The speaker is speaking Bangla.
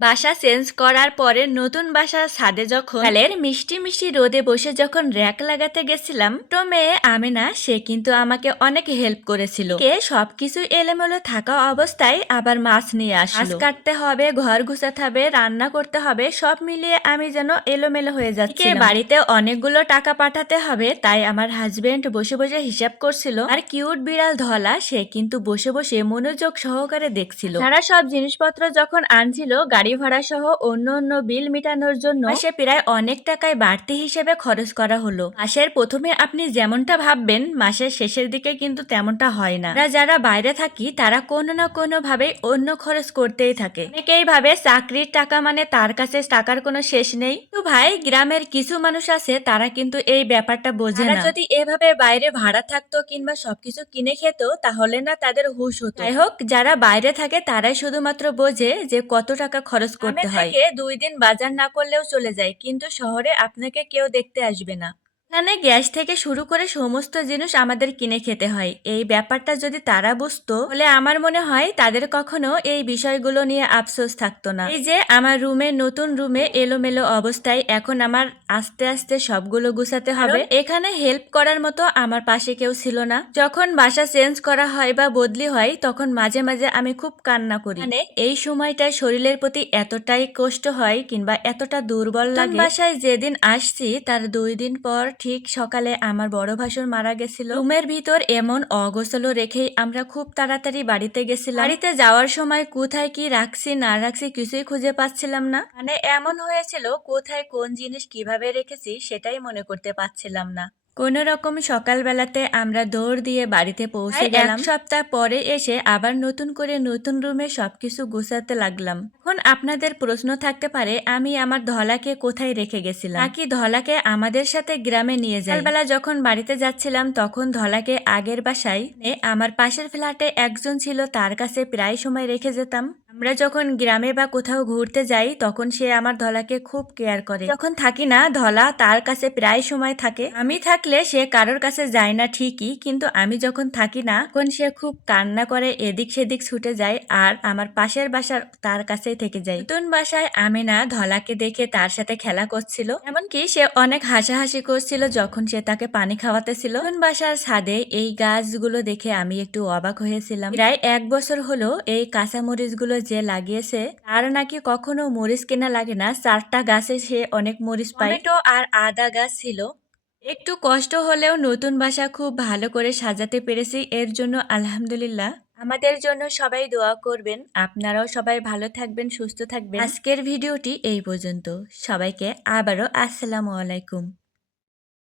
বাসা চেঞ্জ করার পরে নতুন বাসার ছাদে যখন কালের মিষ্টি মিষ্টি রোদে বসে যখন র‍্যাক লাগাতে গেছিলাম, তো মেয়ে আমেনা সে কিন্তু আমাকে অনেক হেল্প করেছিল। কে সবকিছু এলোমেলো থাকা অবস্থায় আবার মাছ নিয়ে আসলো। মাছ কাটতে হবে, ঘর গুছাতে হবে, রান্না করতে হবে, সব মিলিয়ে আমি যেন এলোমেলো হয়ে যাচ্ছি। বাড়িতে অনেকগুলো টাকা পাঠাতে হবে, তাই আমার হাজবেন্ড বসে বসে হিসাব করছিল। আর কিউট বিড়াল ধলা সে কিন্তু বসে বসে মনোযোগ সহকারে দেখছিল। তারা সব জিনিসপত্র যখন আনছিল গাড়ি ভাড়া সহ অন্য অন্য বিল মেটানোর জন্য মাসে প্রায় অনেক টাকায় বাড়তি হিসেবে খরচ করা হলো। মাসের প্রথমে আপনি যেমনটা ভাববেন মাসের শেষের দিকে কিন্তু তেমনটা হয় না। যারা বাইরে থাকি তারা কোনো না কোনো ভাবে অন্য খরচ করতেই থাকে। অনেকেই ভাবে চাকরির টাকা মানে তার কাছে টাকার কোনো শেষ নেই। তো ভাই, গ্রামের কিছু মানুষ আছে তারা কিন্তু এই ব্যাপারটা বোঝে না। যদি এভাবে বাইরে ভাড়া থাকতো কিংবা সবকিছু কিনে খেত তাহলে না তাদের হুঁশ হতো। যাই হোক, যারা বাইরে থাকে তারাই শুধুমাত্র বোঝে যে কত টাকা খরচ করতে হয়। 2 দিন বাজার না করলেও চলে যায়, কিন্তু শহরে আপনাকে কেউ দেখতে আসবে না। এখানে গ্যাস থেকে শুরু করে সমস্ত জিনিস আমাদের কিনে খেতে হয়। এই ব্যাপারটা যদি তারা বুঝতো তাহলে আমার মনে হয় তাদের কখনো এই বিষয়গুলো নিয়ে আফসোস থাকতো না। এই যে আমার নতুন রুমে এলোমেলো অবস্থায় এখন আমার আস্তে আস্তে সবগুলো গুছাতে হবে। এখানে হেল্প করার মতো আমার পাশে কেউ ছিল না। যখন বাসা চেঞ্জ করা হয় বা বদলি হয় তখন মাঝে মাঝে আমি খুব কান্না করি। মানে এই সময়টায় শরীরের প্রতি এতটাই কষ্ট হয় কিংবা এতটা দুর্বল লাগে। বাসায় যেদিন আসছি তার 2 দিন পর ঠিক সকালে আমার বড় ভাসুর মারা গেছিল। রুমের ভিতর এমন অগোছালো রেখেই আমরা খুব তাড়াতাড়ি বাড়িতে গেছিলাম। বাড়িতে যাওয়ার সময় কোথায় কি রাখছি না রাখছি কিছুই খুঁজে পাচ্ছিলাম না। মানে এমন হয়েছিল কোথায় কোন জিনিস কিভাবে রেখেছি সেটাই মনে করতে পারছিলাম না। কোন রকম সকালবেলাতে আমরা দৌড় দিয়ে বাড়িতে পৌঁছে গেলাম। 1 সপ্তাহ পরে এসে আবার নতুন করে নতুন রুমে সবকিছু গুছাতে লাগলাম। এখন আপনাদের প্রশ্ন থাকতে পারে আমি আমার ধলাকে কোথায় রেখে গেছিলাম, নাকি ধলাকে আমাদের সাথে গ্রামে নিয়ে যাই। সকালবেলা যখন বাড়িতে যাচ্ছিলাম তখন ধলাকে আগের বাসায় আমার পাশের ফ্ল্যাটে একজন ছিল, তার কাছে প্রায় সময় রেখে যেতাম। আমরা যখন গ্রামে বা কোথাও ঘুরতে যাই তখন সে আমার ধলাকে খুব কেয়ার করে। যখন থাকি না ধলা তার কাছে প্রায় সময় থাকে। আমি থাকলে সে কারোর কাছে যায় না ঠিকই, কিন্তু আমি যখন থাকি না তখন সে খুব কান্না করে এদিক সেদিক ছুটে যায় আর আমার পাশের বাসার তার কাছেই থেকে যায়। নতুন বাসায় আমিনা ধলাকে দেখে তার সাথে খেলা করছিল, এমনকি সে অনেক হাসাহাসি করছিল যখন সে তাকে পানি খাওয়াতেছিল। নতুন বাসার ছাদে এই গাছগুলো দেখে আমি একটু অবাক হয়েছিলাম। প্রায় 1 বছর হলো এই কাঁচা মরিচগুলো যে লাগিয়েছে তার নাকি কখনো মরিচ কেনা লাগে না। 4টা গাছে সে অনেক মরিচ পায়। টমেটো আর আদা গাছ ছিল। একটু কষ্ট হলেও নতুন বাসা খুব ভালো করে সাজাতে পেরেছি, এর জন্য আলহামদুলিল্লাহ। আমাদের জন্য সবাই দোয়া করবেন। আপনারাও সবাই ভালো থাকবেন, সুস্থ থাকবেন। আজকের ভিডিওটি এই পর্যন্ত। সবাইকে আবারও আসসালামু আলাইকুম।